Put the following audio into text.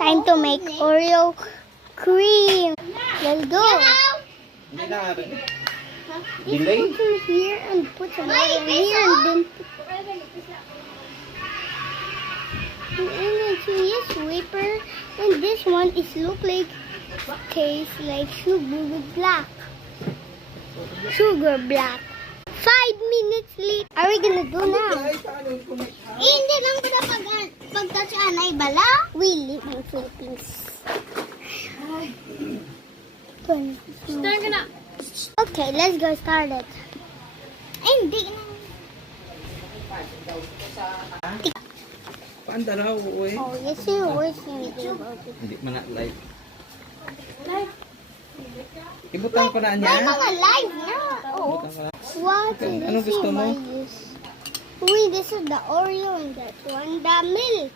Time to make Oreo cream. Let's go. Hindi na rin. Just Delay? put her here and put some water here and then then she is whipper and this one is look like tastes like sugar with black. Sugar black. 5 minutes late. Are we gonna do now? Hindi lang ko na pag-touch anay bala. We live in Philippines. Start ka na. Okay, let's go start it. Ay, hindi na. Paanda raw, uwi. Oh, yes, you always think about it. Hindi man na live. Ibutan ko na niya. May mga live na. Oh, Ibutan ko na. what Okay, is anong this gusto in mo? my use? Wait, this is the Oreo and that one the milk.